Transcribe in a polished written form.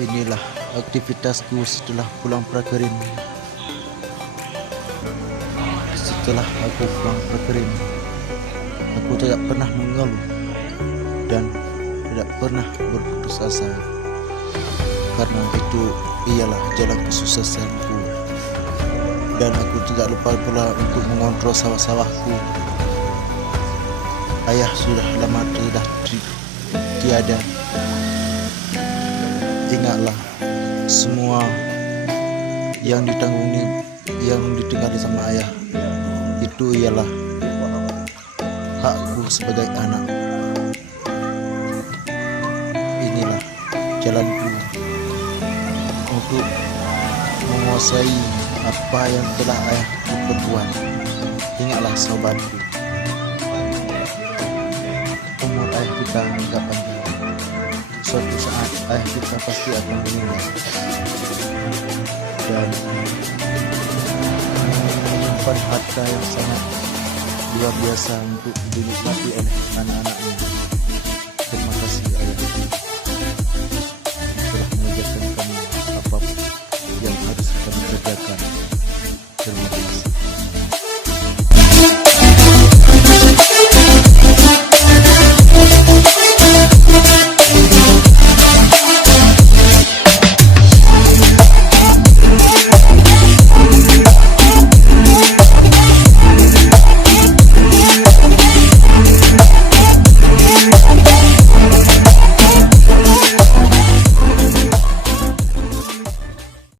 Inilah aktivitasku setelah pulang prakerin. Setelah aku pulang prakerin, aku tidak pernah mengeluh dan tidak pernah berputus asa, karena itu ialah jalan kesuksesanku. Dan aku tidak lupa pula untuk mengontrol sawah-sawahku. Ayah sudah lama tiada. Ingatlah, semua yang ditinggali sama ayah itu ialah hakku sebagai anak. Inilah jalanku untuk menguasai apa yang telah ayahku perbuat. Ingatlah sobatku, umur ayah kita tidak panjang. Suatu saat ayah kita pasti akan meninggal, dan menyimpan harta yang sangat luar biasa untuk dinikmati oleh anak-anaknya.